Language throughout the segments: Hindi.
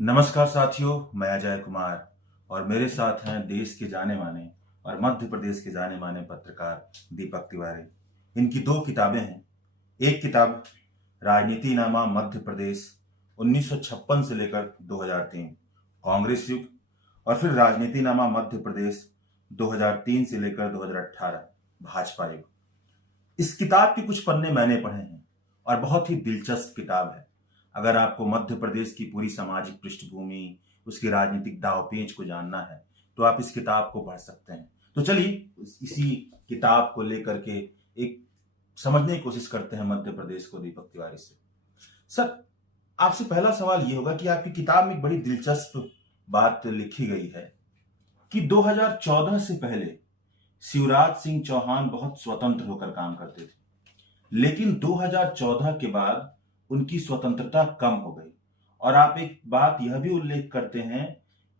नमस्कार साथियों, मैं अजय कुमार और मेरे साथ हैं देश के जाने माने और मध्य प्रदेश के जाने माने पत्रकार दीपक तिवारी। इनकी दो किताबें हैं। एक किताब राजनीतिनामा मध्य प्रदेश 1956 से लेकर 2003 कांग्रेस युग, और फिर राजनीतिनामा मध्य प्रदेश 2003 से लेकर 2018 भाजपा युग। इस किताब के कुछ पन्ने मैंने पढ़े हैं और बहुत ही दिलचस्प किताब है। अगर आपको मध्य प्रदेश की पूरी सामाजिक पृष्ठभूमि, उसकी राजनीतिक दांव-पेच को जानना है, तो आप इस किताब को पढ़ सकते हैं। तो चलिए इसी किताब को लेकर के एक समझने की कोशिश करते हैं मध्य प्रदेश को दीपक तिवारी से। सर, आपसे पहला सवाल ये होगा कि आपकी किताब में एक बड़ी दिलचस्प बात लिखी गई है कि 2014 से पहले शिवराज सिंह चौहान बहुत स्वतंत्र होकर काम करते थे, लेकिन 2014 के बाद उनकी स्वतंत्रता कम हो गई। और आप एक बात यह भी उल्लेख करते हैं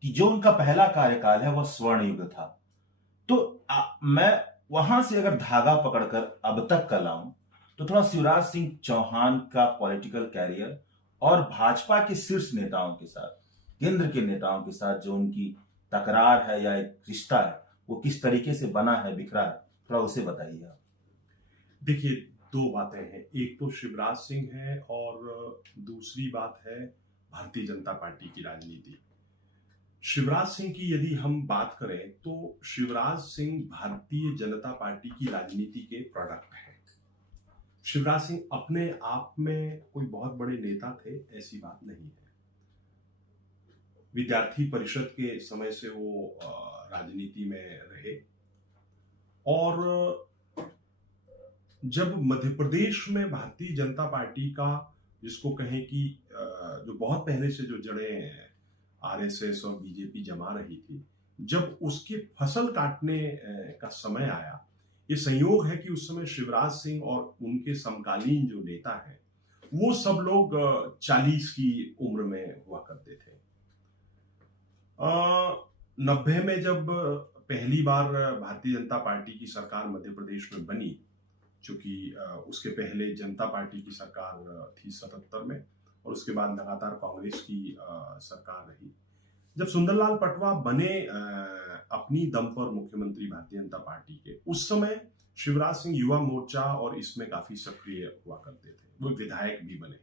कि जो उनका पहला कार्यकाल है वह स्वर्ण युग था। तो मैं वहां से अगर धागा पकड़कर अब तक का लाऊं, तो थोड़ा शिवराज सिंह चौहान का पॉलिटिकल कैरियर और भाजपा के शीर्ष नेताओं के साथ, केंद्र के नेताओं के साथ जो उनकी तकरार है या एक रिश्ता है, वो किस तरीके से बना है, बिखरा है, थोड़ा उसे बताइए आप। देखिए, दो बातें हैं। एक तो शिवराज सिंह है और दूसरी बात है भारतीय जनता पार्टी की राजनीति। शिवराज सिंह की यदि हम बात करें तो शिवराज सिंह भारतीय जनता पार्टी की राजनीति के प्रोडक्ट हैं। शिवराज सिंह अपने आप में कोई बहुत बड़े नेता थे, ऐसी बात नहीं है। विद्यार्थी परिषद के समय से वो राजनीति में रहे और जब मध्य प्रदेश में भारतीय जनता पार्टी का, जिसको कहें कि जो बहुत पहले से जो जड़ें आरएसएस और बीजेपी जमा रही थी, जब उसकी फसल काटने का समय आया, ये संयोग है कि उस समय शिवराज सिंह और उनके समकालीन जो नेता हैं वो सब लोग 40 की उम्र में हुआ करते थे। 90 में जब पहली बार भारतीय जनता पार्टी की सरकार मध्य प्रदेश में बनी, चूंकि उसके पहले जनता पार्टी की सरकार थी 77 में और उसके बाद लगातार कांग्रेस की सरकार रही। जब सुंदरलाल पटवा बने अपनी दम पर मुख्यमंत्री भारतीय जनता पार्टी के, उस समय शिवराज सिंह युवा मोर्चा और इसमें काफी सक्रिय हुआ करते थे, वो विधायक भी बने।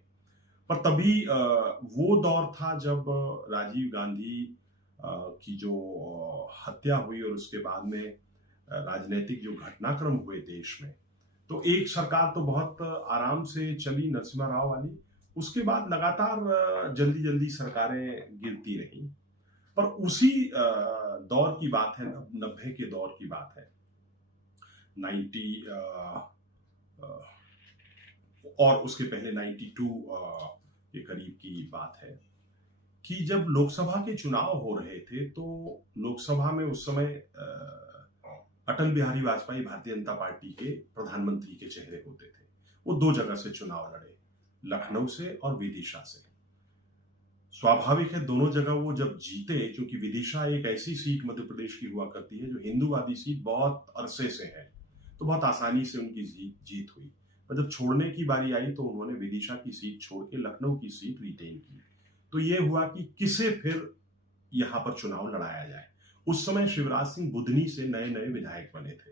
पर तभी वो दौर था जब राजीव गांधी की जो हत्या हुई और उसके बाद में राजनीतिक जो घटनाक्रम हुए देश में, तो एक सरकार तो बहुत आराम से चली, नरसिम्हा राव वाली। उसके बाद लगातार जल्दी जल्दी सरकारें गिरती रही। पर उसी दौर की बात है, 90 के दौर की बात है, 90 और उसके पहले 92 के करीब की बात है कि जब लोकसभा के चुनाव हो रहे थे, तो लोकसभा में उस समय अटल बिहारी वाजपेयी भारतीय जनता पार्टी के प्रधानमंत्री के चेहरे होते थे। वो दो जगह से चुनाव लड़े, लखनऊ से और विदिशा से। स्वाभाविक है, दोनों जगह वो जब जीते, क्योंकि विदिशा एक ऐसी सीट मध्य प्रदेश की हुआ करती है जो हिंदूवादी सीट बहुत अरसे से है, तो बहुत आसानी से उनकी जीत हुई। पर जब छोड़ने की बारी आई तो उन्होंने विदिशा की सीट छोड़ के लखनऊ की सीट रिटेन की। तो ये हुआ कि किसे फिर यहां पर चुनाव लड़ाया जाए। उस समय शिवराज सिंह बुधनी से नए नए विधायक बने थे।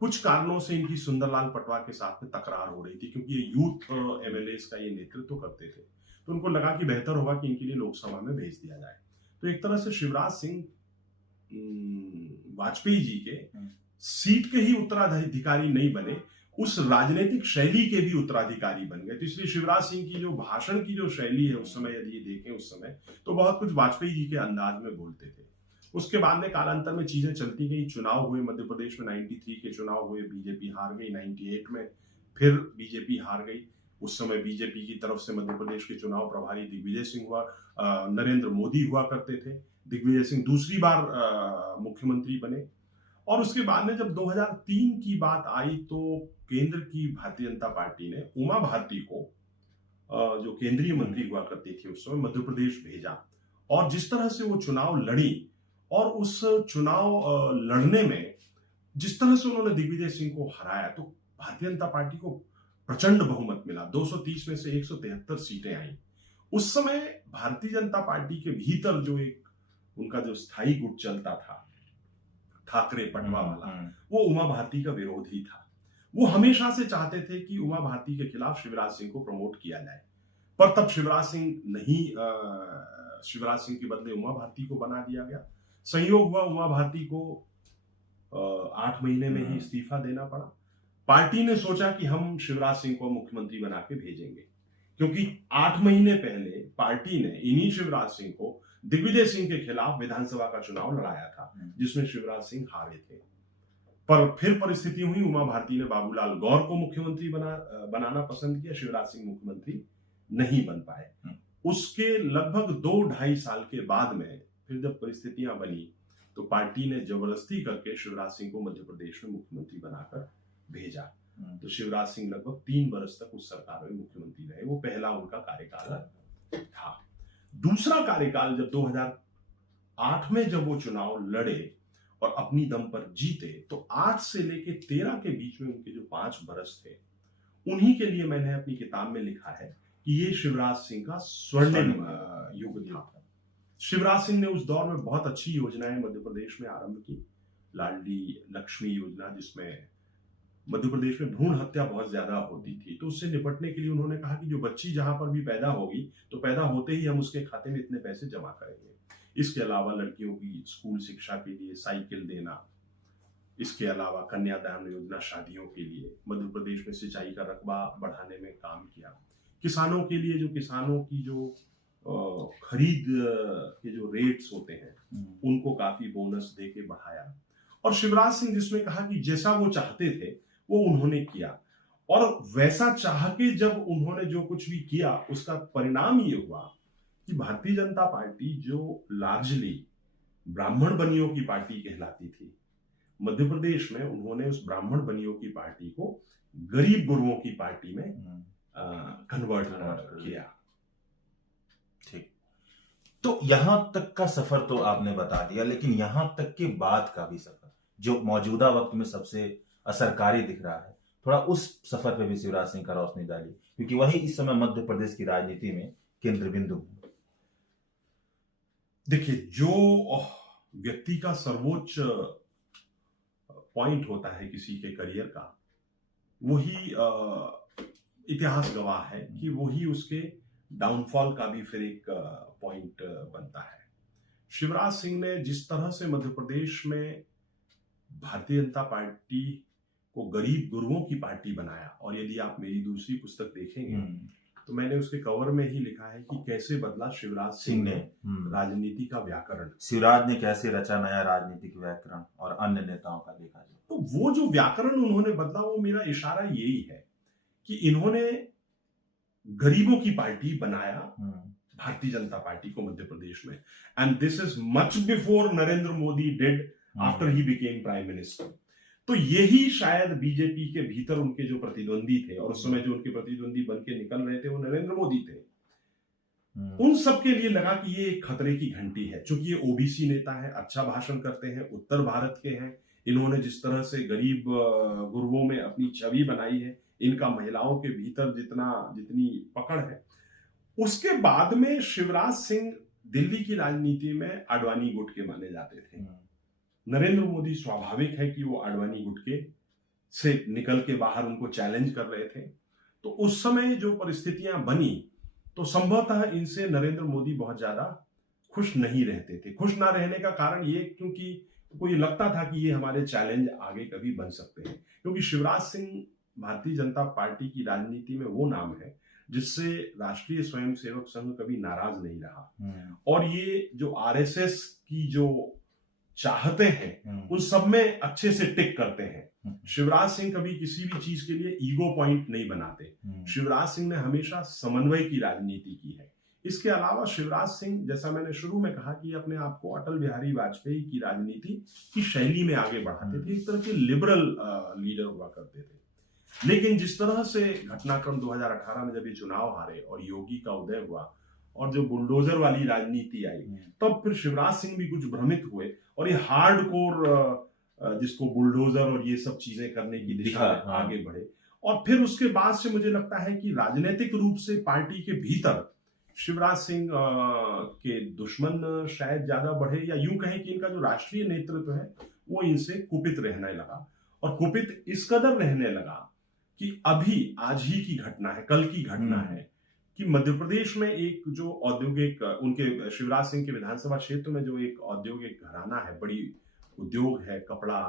कुछ कारणों से इनकी सुंदरलाल पटवा के साथ में तकरार हो रही थी, क्योंकि ये यूथ एमएलएस का ये नेतृत्व करते थे, तो उनको लगा कि बेहतर होगा कि इनके लिए लोकसभा में भेज दिया जाए। तो एक तरह से शिवराज सिंह वाजपेयी जी के सीट के ही उत्तराधिकारी नहीं बने, उस राजनीतिक शैली के भी उत्तराधिकारी बन गए। तो इसलिए शिवराज सिंह की जो भाषण की जो शैली है उस समय, यदि ये देखें उस समय, तो बहुत कुछ वाजपेयी जी के अंदाज में बोलते थे। उसके बाद में कालांतर में चीजें चलती गई, चुनाव हुए मध्य प्रदेश में, 93 के चुनाव हुए, बीजेपी हार गई। 98 में फिर बीजेपी हार गई। उस समय बीजेपी की तरफ से मध्य प्रदेश के चुनाव प्रभारी दिग्विजय सिंह हुआ, नरेंद्र मोदी हुआ करते थे। दिग्विजय सिंह दूसरी बार मुख्यमंत्री बने। और उसके बाद में जब 2003 की बात आई तो केंद्र की भारतीय जनता पार्टी ने उमा भारती को, जो केंद्रीय मंत्री हुआ करती थी उस समय, मध्य प्रदेश भेजा। और जिस तरह से वो चुनाव लड़ी और उस चुनाव लड़ने में जिस तरह से उन्होंने दिग्विजय सिंह को हराया, तो भारतीय जनता पार्टी को प्रचंड बहुमत मिला। 230 में से 173 सीटें आई उस समय भारतीय जनता पार्टी के भीतर जो एक उनका जो स्थायी गुट चलता था, ठाकरे पटवा वाला, वो उमा भारती का विरोधी था। वो हमेशा से चाहते थे कि उमा भारती के खिलाफ शिवराज सिंह को प्रमोट किया जाए, पर तब शिवराज सिंह के बदले उमा भारती को बना दिया गया। संयोग हुआ उमा भारती को 8 महीने में ही इस्तीफा देना पड़ा। पार्टी ने सोचा कि हम शिवराज सिंह को मुख्यमंत्री बना के भेजेंगे, क्योंकि 8 महीने पहले पार्टी ने इन्हीं शिवराज सिंह को दिग्विजय सिंह के खिलाफ विधानसभा का चुनाव लड़ाया था, जिसमें शिवराज सिंह हारे थे। पर फिर परिस्थिति हुई, उमा भारती ने बाबूलाल गौर को मुख्यमंत्री बनाना पसंद किया, शिवराज सिंह मुख्यमंत्री नहीं बन पाए। उसके लगभग 2-2.5 साल के बाद में फिर जब परिस्थितियां बनी तो पार्टी ने जबरदस्ती करके शिवराज सिंह को मध्य प्रदेश में मुख्यमंत्री बनाकर भेजा। तो शिवराज सिंह लगभग 3 वर्ष तक उस सरकार में मुख्यमंत्री रहे। वो पहला उनका कार्यकाल था। दूसरा कार्यकाल जब 2008 में जब वो चुनाव लड़े और अपनी दम पर जीते, तो 8 से लेके 13 के बीच में उनके जो 5 वर्ष थे, उन्हीं के लिए मैंने अपनी किताब में लिखा है कि ये शिवराज सिंह का स्वर्णिम युग था। शिवराज सिंह ने उस दौर में बहुत अच्छी योजनाएं मध्य प्रदेश में आरंभ की। लाडली लक्ष्मी योजना, जिसमें मध्य प्रदेश में भ्रूण हत्या बहुत ज्यादा होती थी, तो उससे निपटने के लिए उन्होंने कहा कि जो बच्ची जहां पर भी पैदा होगी तो पैदा होते ही हम उसके खाते में इतने पैसे जमा करेंगे। इसके अलावा लड़कियों की स्कूल शिक्षा के लिए साइकिल देना, इसके अलावा कन्यादान योजना शादियों के लिए, मध्य प्रदेश में सिंचाई का रकबा बढ़ाने में काम किया। किसानों के लिए जो किसानों की जो खरीद के जो रेट्स होते हैं, उनको काफी बोनस दे के बढ़ाया। और शिवराज सिंह जिसमें कहा कि जैसा वो चाहते थे वो उन्होंने किया, और वैसा चाह के जब उन्होंने जो कुछ भी किया उसका परिणाम ये हुआ कि भारतीय जनता पार्टी, जो लार्जली ब्राह्मण बनियों की पार्टी कहलाती थी, मध्य प्रदेश में उन्होंने उस ब्राह्मण बनियों की पार्टी को गरीब गुरुओं की पार्टी में कन्वर्ट किया। ठीक, तो यहां तक का सफर तो आपने बता दिया, लेकिन यहां तक के बाद का भी सफर जो मौजूदा वक्त में सबसे असरकारी दिख रहा है, थोड़ा उस सफर पे भी शिवराज सिंह का रोशनी डाली, क्योंकि वही इस समय मध्य प्रदेश की राजनीति में केंद्र बिंदु है। देखिए, जो व्यक्ति का सर्वोच्च पॉइंट होता है किसी के करियर का, वही इतिहास गवाह है कि वही उसके डाउनफॉल का भी फिर एक पॉइंट बनता है। शिवराज सिंह ने जिस तरह से मध्य प्रदेश में भारतीय जनता पार्टी को गरीब गुरुओं की पार्टी बनाया, और यदि आप मेरी दूसरी पुस्तक देखेंगे तो मैंने उसके कवर में ही लिखा है कि कैसे बदला शिवराज सिंह ने राजनीति का व्याकरण। शिवराज ने कैसे रचा नया राजनीतिक व्याकरण, और अन्य नेताओं का देखा जाए तो वो जो व्याकरण उन्होंने बदला, वो मेरा इशारा यही है कि इन्होंने गरीबों की पार्टी बनाया भारतीय जनता पार्टी को मध्य प्रदेश में, and this is much before Narendra Modi did after he became prime minister. तो यही शायद बीजेपी के भीतर उनके जो प्रतिद्वंदी थे, और उस समय जो उनके प्रतिद्वंदी बन के निकल रहे थे वो नरेंद्र मोदी थे, उन सबके लिए लगा कि ये एक खतरे की घंटी है। चूंकि ये ओबीसी नेता है, अच्छा भाषण करते हैं, उत्तर भारत के हैं, इन्होंने जिस तरह से गरीब गुरुओं में अपनी छवि बनाई है, इनका महिलाओं के भीतर जितनी पकड़ है। उसके बाद में शिवराज सिंह दिल्ली की राजनीति में आडवाणी गुट के माने जाते थे। नरेंद्र मोदी स्वाभाविक है कि वो आडवाणी गुट के से निकल के बाहर उनको चैलेंज कर रहे थे। तो उस समय जो परिस्थितियां बनी, तो संभवतः इनसे नरेंद्र मोदी बहुत ज्यादा खुश नहीं रहते थे। खुश ना रहने का कारण ये, क्योंकि उनको ये लगता था कि ये हमारे चैलेंज आगे कभी बन सकते हैं, क्योंकि शिवराज सिंह भारतीय जनता पार्टी की राजनीति में वो नाम है जिससे राष्ट्रीय स्वयंसेवक संघ कभी नाराज नहीं रहा, और ये जो आरएसएस की जो चाहते हैं उन सब में अच्छे से टिक करते हैं। शिवराज सिंह कभी किसी भी चीज के लिए ईगो पॉइंट नहीं बनाते। शिवराज सिंह ने हमेशा समन्वय की राजनीति की है। इसके अलावा शिवराज सिंह, जैसा मैंने शुरू में कहा, कि अपने आप को अटल बिहारी वाजपेयी की राजनीति की शैली में आगे बढ़ाते थे, एक तरह के लिबरल लीडर हुआ करते थे। लेकिन जिस तरह से घटनाक्रम 2018 में जब ये चुनाव हारे और योगी का उदय हुआ और जो बुलडोजर वाली राजनीति आई, तब फिर शिवराज सिंह भी कुछ भ्रमित हुए, और ये हार्डकोर जिसको बुलडोजर और ये सब चीजें करने की दिशा में आगे बढ़े। और फिर उसके बाद से मुझे लगता है कि राजनीतिक रूप से पार्टी के भीतर शिवराज सिंह के दुश्मन शायद ज्यादा बढ़े, या यूं कहें कि इनका जो राष्ट्रीय नेतृत्व है वो इनसे कुपित रहने लगा, और कुपित इस कदर रहने लगा कि अभी आज ही की घटना है, कल की घटना है कि मध्य प्रदेश में एक जो औद्योगिक, उनके शिवराज सिंह के विधानसभा क्षेत्र में जो एक औद्योगिक घराना है, बड़ी उद्योग है, कपड़ा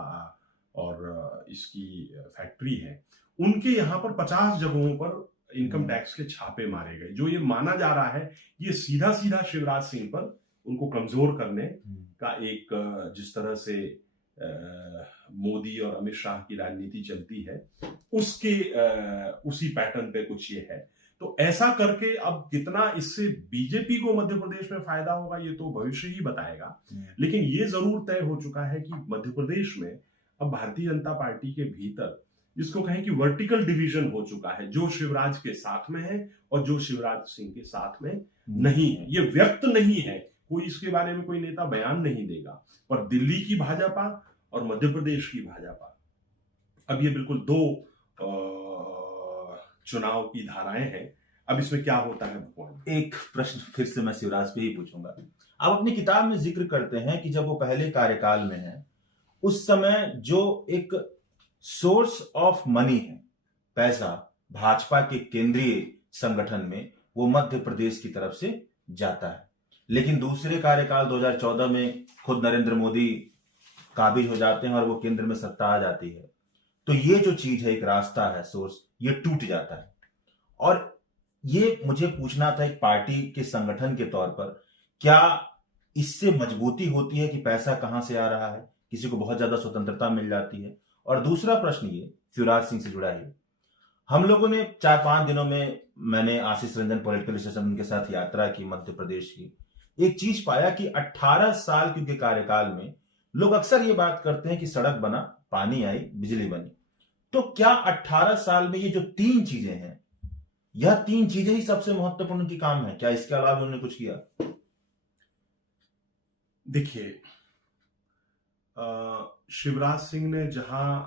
और इसकी फैक्ट्री है, उनके यहाँ पर 50 जगहों पर इनकम टैक्स के छापे मारे गए, जो ये माना जा रहा है ये सीधा सीधा शिवराज सिंह पर उनको कमजोर करने का एक, जिस तरह से मोदी और अमित शाह की राजनीति चलती है उसके उसी पैटर्न पे कुछ ये है। तो ऐसा करके अब कितना इससे बीजेपी को मध्य प्रदेश में फायदा होगा ये तो भविष्य ही बताएगा, लेकिन ये जरूर तय हो चुका है कि मध्य प्रदेश में अब भारतीय जनता पार्टी के भीतर जिसको कहें कि वर्टिकल डिवीजन हो चुका है, जो शिवराज के साथ में है और जो शिवराज सिंह के साथ में नहीं है। ये व्यक्त नहीं है, कोई इसके बारे में कोई नेता बयान नहीं देगा, पर दिल्ली की भाजपा और मध्य प्रदेश की भाजपा, अब ये बिल्कुल दो चुनाव की धाराएं हैं। अब इसमें क्या होता है भगवान। एक प्रश्न फिर से मैं शिवराज पे ही पूछूंगा। आप अपनी किताब में जिक्र करते हैं कि जब वो पहले कार्यकाल में है उस समय जो एक सोर्स ऑफ मनी है, पैसा भाजपा के केंद्रीय संगठन में, वो मध्य प्रदेश की तरफ से जाता है, लेकिन दूसरे कार्यकाल 2014 में खुद नरेंद्र मोदी काबिज हो जाते हैं और वो केंद्र में सत्ता आ जाती है, तो ये जो चीज है, एक रास्ता है, सोर्स, ये टूट जाता है। और ये मुझे पूछना था, एक पार्टी के संगठन के तौर पर क्या इससे मजबूती होती है कि पैसा कहां से आ रहा है, किसी को बहुत ज्यादा स्वतंत्रता मिल जाती है? और दूसरा प्रश्न ये शिवराज सिंह से जुड़ा है, हम लोगों ने 4-5 दिनों में, मैंने आशीष रंजन पॉलिटिकल स्टेशन के साथ यात्रा की मध्य प्रदेश की, एक चीज पाया कि 18 साल के कार्यकाल में लोग अक्सर ये बात करते हैं कि सड़क बना, पानी आई, बिजली बनी, तो क्या 18 साल में ये जो 3 चीजें हैं, यह 3 चीजें ही सबसे महत्वपूर्ण की काम है? क्या इसके अलावा उन्होंने कुछ किया? देखिए, शिवराज सिंह ने जहां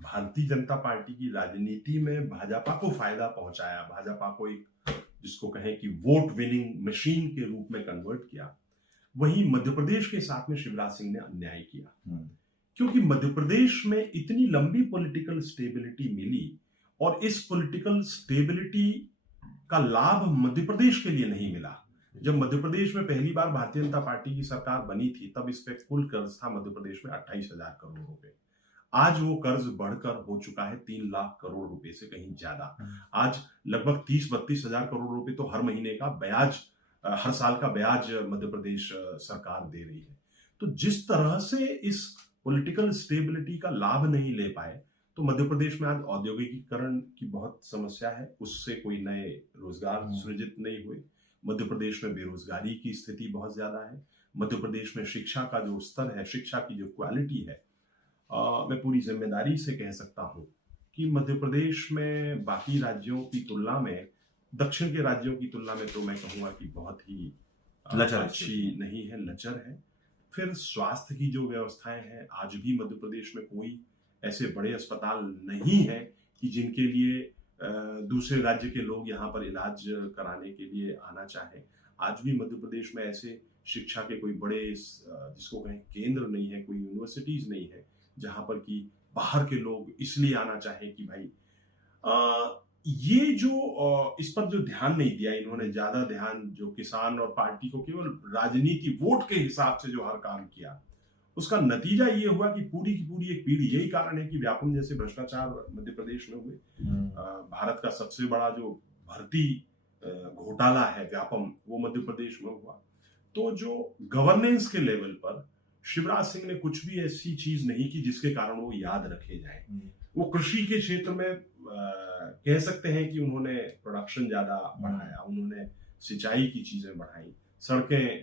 भारतीय जनता पार्टी की राजनीति में भाजपा को फायदा पहुंचाया, भाजपा को एक जिसको कहें कि वोट विनिंग मशीन के रूप में कन्वर्ट किया, वहीं मध्य प्रदेश के साथ में शिवराज सिंह ने अन्याय किया। क्योंकि मध्य प्रदेश में इतनी लंबी पॉलिटिकल स्टेबिलिटी मिली और इस पॉलिटिकल स्टेबिलिटी का लाभ मध्य प्रदेश के लिए नहीं मिला। जब मध्य प्रदेश में पहली बार भारतीय जनता पार्टी की सरकार बनी थी तब इस पे कुल कर्ज था मध्य प्रदेश में 28,000 करोड़ रुपए। आज वो कर्ज बढ़कर हो चुका है 3 लाख करोड़ रुपए से कहीं ज्यादा। आज लगभग 30-32 हजार करोड़ रुपए तो हर महीने का ब्याज, हर साल का ब्याज मध्य प्रदेश सरकार दे रही है। तो जिस तरह से इस पॉलिटिकल स्टेबिलिटी का लाभ नहीं ले पाए, तो मध्य प्रदेश में आज औद्योगिकीकरण की बहुत समस्या है, उससे कोई नए रोजगार सृजित नहीं हुए। मध्य प्रदेश में बेरोजगारी की स्थिति बहुत ज्यादा है। मध्य प्रदेश में शिक्षा का जो स्तर है, शिक्षा की जो क्वालिटी है, मैं पूरी जिम्मेदारी से कह सकता हूं कि मध्य प्रदेश में बाकी राज्यों की तुलना में, दक्षिण के राज्यों की तुलना में तो मैं कहूंगा कि बहुत ही अच्छी नहीं है, लचर है। फिर स्वास्थ्य की जो व्यवस्थाएं हैं, आज भी मध्य प्रदेश में कोई ऐसे बड़े अस्पताल नहीं है कि जिनके लिए दूसरे राज्य के लोग यहाँ पर इलाज कराने के लिए आना चाहें। आज भी मध्य प्रदेश में ऐसे शिक्षा के कोई बड़े जिसको कहें केंद्र नहीं है, कोई यूनिवर्सिटीज नहीं है जहां पर कि बाहर के लोग इसलिए आना चाहें कि भाई ये जो इस पर जो ध्यान नहीं दिया इन्होंने, ज्यादा ध्यान जो किसान और पार्टी को केवल राजनीति वोट के हिसाब से जो हर काम किया, उसका नतीजा ये हुआ कि पूरी की पूरी एक पीढ़ी, यही कारण है कि व्यापम जैसे भ्रष्टाचार मध्य प्रदेश में हुए। भारत का सबसे बड़ा जो भर्ती घोटाला है व्यापम, वो मध्य प्रदेश में हुआ। तो जो गवर्नेंस के लेवल पर शिवराज सिंह ने कुछ भी ऐसी चीज नहीं की जिसके कारण वो याद रखे जाए। वो कृषि के क्षेत्र में कह सकते हैं कि उन्होंने प्रोडक्शन ज्यादा बढ़ाया, उन्होंने सिंचाई की चीजें बढ़ाई, सड़कें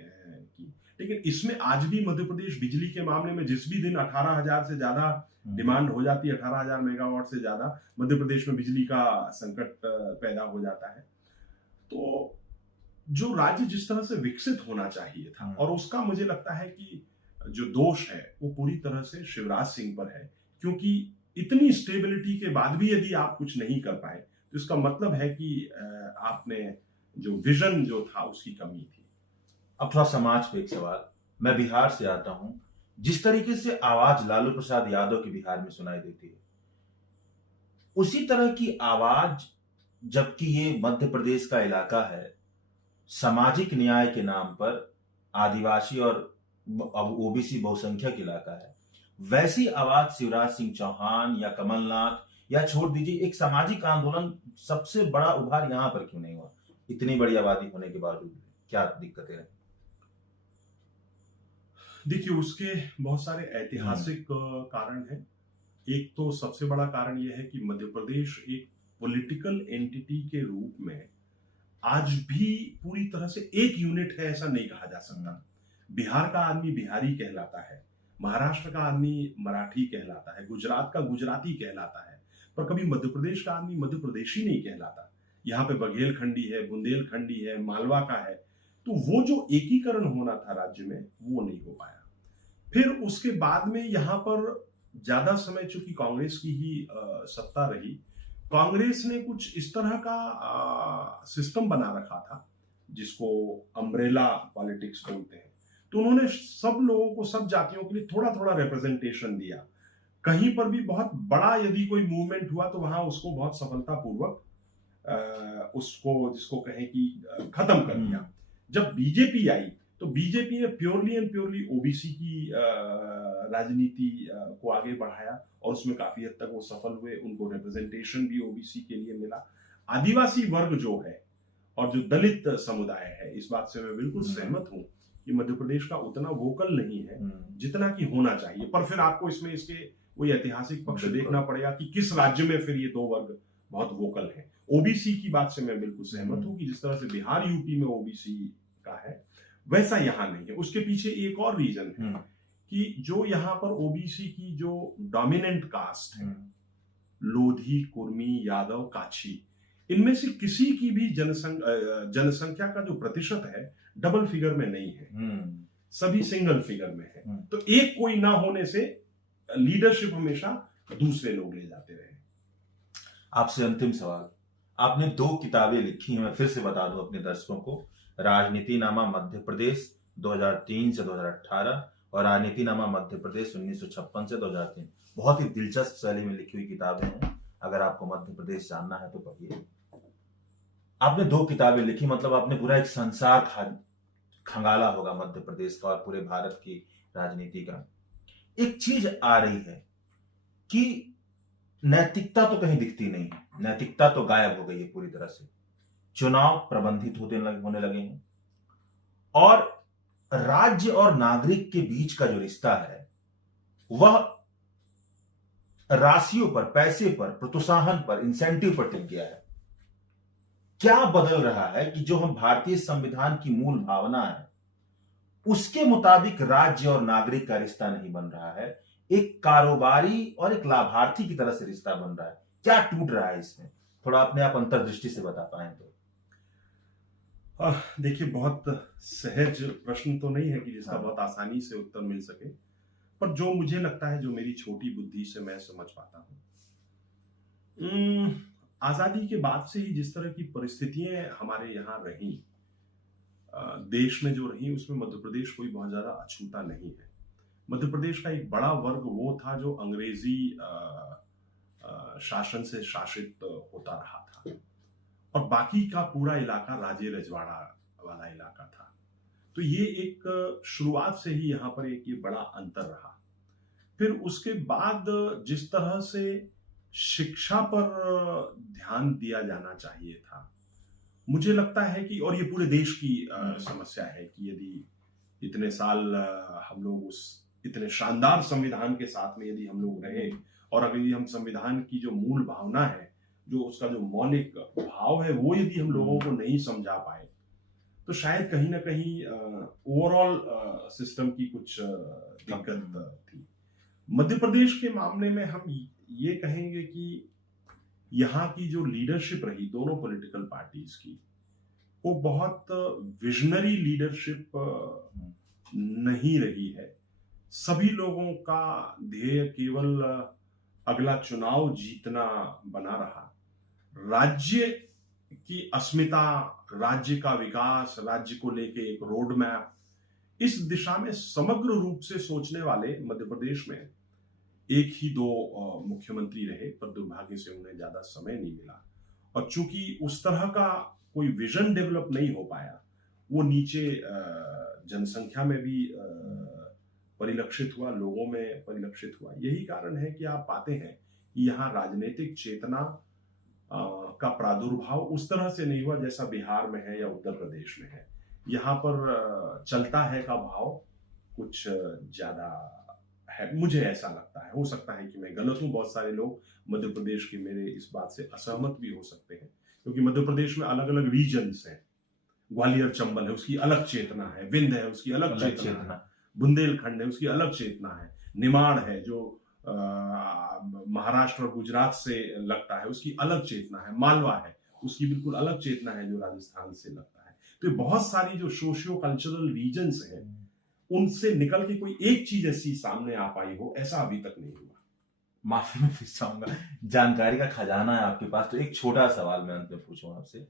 की, लेकिन इसमें आज भी मध्य प्रदेश बिजली के मामले में जिस भी दिन 18,000 से ज्यादा डिमांड हो जाती है, 18,000 मेगावाट से ज्यादा मध्य प्रदेश में बिजली का संकट पैदा हो जाता है। तो जो राज्य जिस तरह से विकसित होना चाहिए था, और उसका मुझे लगता है कि जो दोष है वो पूरी तरह से शिवराज सिंह पर है, क्योंकि इतनी स्टेबिलिटी के बाद भी यदि आप कुछ नहीं कर पाए तो इसका मतलब है कि आपने जो विजन जो था उसकी कमी थी। अब थोड़ा समाज पे एक सवाल। मैं बिहार से आता हूं। जिस तरीके से आवाज लालू प्रसाद यादव की बिहार में सुनाई देती है, उसी तरह की आवाज, जबकि ये मध्य प्रदेश का इलाका है, सामाजिक न्याय के नाम पर आदिवासी और अब ओबीसी बहुसंख्यक इलाका है, वैसी आवाज शिवराज सिंह चौहान या कमलनाथ, या छोड़ दीजिए, एक सामाजिक आंदोलन सबसे बड़ा उभार यहां पर क्यों नहीं हुआ? इतनी बड़ी आबादी होने के बावजूद क्या दिक्कतें रही? देखिए, उसके बहुत सारे ऐतिहासिक कारण हैं। एक तो सबसे बड़ा कारण यह है कि मध्य प्रदेश एक पॉलिटिकल एंटिटी के रूप में आज भी पूरी तरह से एक यूनिट है ऐसा नहीं कहा जा सकता। बिहार का आदमी बिहारी कहलाता है, महाराष्ट्र का आदमी मराठी कहलाता है, गुजरात का गुजराती कहलाता है, पर कभी मध्य प्रदेश का आदमी मध्य प्रदेशी नहीं कहलाता। यहाँ पे बघेलखंडी है, बुंदेलखंडी है, मालवा का है। तो वो जो एकीकरण होना था राज्य में, वो नहीं हो पाया। फिर उसके बाद में यहाँ पर ज्यादा समय चूंकि कांग्रेस की ही सत्ता रही, कांग्रेस ने कुछ इस तरह का सिस्टम बना रखा था जिसको अम्ब्रेला पॉलिटिक्स बोलते हैं। तो उन्होंने सब लोगों को, सब जातियों के लिए थोड़ा थोड़ा रिप्रेजेंटेशन दिया। कहीं पर भी बहुत बड़ा यदि कोई मूवमेंट हुआ तो वहां उसको बहुत सफलतापूर्वक उसको, जिसको कहें कि खत्म कर दिया। जब बीजेपी आई तो बीजेपी ने प्योरली एंड प्योरली ओबीसी की राजनीति को आगे बढ़ाया और उसमें काफी हद तक वो सफल हुए। उनको रिप्रेजेंटेशन भी ओबीसी के लिए मिला। आदिवासी वर्ग जो है और जो दलित समुदाय है, इस बात से मैं बिल्कुल सहमत हूं कि मध्य प्रदेश का उतना वोकल नहीं है जितना कि होना चाहिए। पर फिर आपको इसमें इसके कोई ऐतिहासिक पक्ष देखना पड़ेगा कि किस राज्य में फिर ये दो वर्ग बहुत वोकल हैं। ओबीसी की बात से मैं बिल्कुल सहमत हूं कि जिस तरह से बिहार यूपी में ओबीसी का है, वैसा यहां नहीं है। उसके पीछे एक और रीजन है कि जो यहां पर ओबीसी की जो डोमिनेंट कास्ट है, लोधी, कुर्मी, यादव, काछी, इनमें से किसी की भी जनसंख्या का जो प्रतिशत है डबल फिगर में नहीं है, सभी सिंगल फिगर में है। तो एक कोई ना होने से लीडरशिप हमेशा दूसरे लोग ले जाते रहे। आपसे अंतिम सवाल। आपने 2 किताबें लिखी हैं, मैं फिर से बता दूं अपने दर्शकों को। राजनीति नामा मध्य प्रदेश 2003 से 2018 और राजनीति नामा मध्य प्रदेश 1956 से 2003। बहुत ही दिलचस्प शैली में लिखी हुई किताबें हैं। अगर आपको मध्य प्रदेश जानना है तो पढ़िए। आपने 2 किताबें लिखी, मतलब आपने पूरा एक संसार खंगाला होगा मध्य प्रदेश का और पूरे भारत की राजनीति का। एक चीज आ रही है कि नैतिकता तो कहीं दिखती नहीं है, नैतिकता तो गायब हो गई है पूरी तरह से। चुनाव प्रबंधित होने लगे हैं और राज्य और नागरिक के बीच का जो रिश्ता है वह राशियों पर, पैसे पर, प्रोत्साहन पर, इंसेंटिव पर टिक गया है। क्या बदल रहा है कि जो हम भारतीय संविधान की मूल भावना है उसके मुताबिक राज्य और नागरिक का रिश्ता नहीं बन रहा है, एक कारोबारी और एक लाभार्थी की तरह से रिश्ता बन रहा है। क्या टूट रहा है इसमें? थोड़ा अपने आप अंतर्दृष्टि से बता पाए तो। देखिए, बहुत सहज प्रश्न तो नहीं है कि जिसका बहुत आसानी से उत्तर मिल सके, पर जो मुझे लगता है, जो मेरी छोटी बुद्धि से मैं समझ पाता हूं, आजादी के बाद से ही जिस तरह की परिस्थितियां हमारे यहाँ रही, देश में जो रही, उसमें मध्य प्रदेश कोई बहुत ज्यादा अछूता नहीं है। मध्य प्रदेश का एक बड़ा वर्ग वो था जो अंग्रेजी शासन से शासित होता रहा था और बाकी का पूरा इलाका राजे रजवाड़ा वाला इलाका था। तो ये एक शुरुआत से ही यहाँ पर एक ये बड़ा अंतर रहा। फिर उसके बाद जिस तरह से शिक्षा पर ध्यान दिया जाना चाहिए था, मुझे लगता है कि, और ये पूरे देश की समस्या है कि यदि इतने साल हम लोग उस इतने शानदार संविधान के साथ में यदि हम लोग रहे और अगर यदि हम संविधान की जो मूल भावना है, जो उसका जो मौलिक भाव है, वो यदि हम लोगों को नहीं समझा पाए तो शायद कहीं ना कहीं ओवरऑल सिस्टम की कुछ दिक्कत थी। मध्य प्रदेश के मामले में हम ये कहेंगे कि यहाँ की जो लीडरशिप रही दोनों पॉलिटिकल पार्टीज की, वो बहुत विजनरी लीडरशिप नहीं रही है। सभी लोगों का ध्येय केवल अगला चुनाव जीतना बना रहा। राज्य की अस्मिता, राज्य का विकास, राज्य को लेके एक रोड मैप, इस दिशा में समग्र रूप से सोचने वाले मध्य प्रदेश में एक ही दो मुख्यमंत्री रहे, पर दुर्भाग्य से उन्हें ज्यादा समय नहीं मिला। और चूंकि उस तरह का कोई विजन डेवलप नहीं हो पाया, वो नीचे जनसंख्या में भी परिलक्षित हुआ, लोगों में परिलक्षित हुआ। यही कारण है कि आप पाते हैं कि यहाँ राजनीतिक चेतना का प्रादुर्भाव उस तरह से नहीं हुआ जैसा बिहार में है या उत्तर प्रदेश में है। यहाँ पर चलता है का भाव कुछ ज्यादा है, मुझे ऐसा लगता है। हो सकता है कि मैं गलत हूं, बहुत सारे लोग मध्य प्रदेश के मेरे इस बात से असहमत भी हो सकते हैं, क्योंकि मध्य प्रदेश में अलग अलग रीजन्स हैं। ग्वालियर चंबल है, उसकी अलग चेतना है। विंध्य है, उसकी अलग चेतना है। बुंदेलखंड है, उसकी अलग चेतना है। निमाड़ है जो महाराष्ट्र और गुजरात से लगता है, उसकी अलग चेतना है। मालवा है, उसकी बिल्कुल अलग चेतना है जो राजस्थान से लगता है। तो बहुत सारी जो सोशियो कल्चरल रीजन्स हैं, उनसे निकल के कोई एक चीज ऐसी सामने आ पाई हो, ऐसा अभी तक नहीं हुआ। माफी में फिर चाहूंगा, जानकारी का खजाना है आपके पास, तो एक छोटा सवाल मैं अंत में पूछूं आपसे।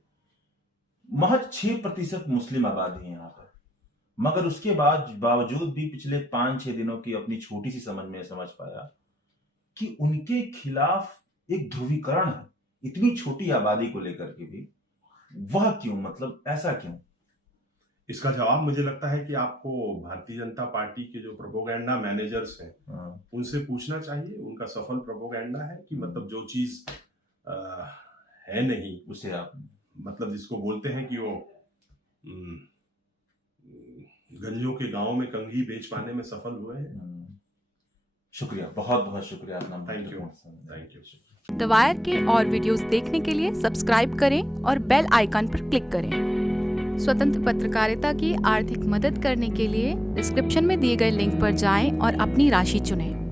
महज 6% मुस्लिम आबादी है यहाँ पर, मगर उसके बावजूद भी पिछले 5-6 दिनों की अपनी छोटी सी समझ में समझ पाया कि उनके खिलाफ एक ध्रुवीकरण है, इतनी छोटी आबादी को लेकर के भी। वह क्यों, मतलब ऐसा क्यों? इसका जवाब मुझे लगता है कि आपको भारतीय जनता पार्टी के जो प्रोपोगेंडा मैनेजर्स हैं, उनसे पूछना चाहिए। उनका सफल प्रोपोगेंडा है कि मतलब जो चीज है नहीं, उसे आप मतलब जिसको बोलते हैं कि वो गंजों के गांव में कंघी बेच पाने में सफल हुए हैं। शुक्रिया, बहुत बहुत शुक्रिया। Thank you. द वायर के और वीडियोस देखने के लिए सब्सक्राइब करें और बेल आइकन पर क्लिक करें। स्वतंत्र पत्रकारिता की आर्थिक मदद करने के लिए डिस्क्रिप्शन में दिए गए लिंक पर जाएं और अपनी राशि चुनें।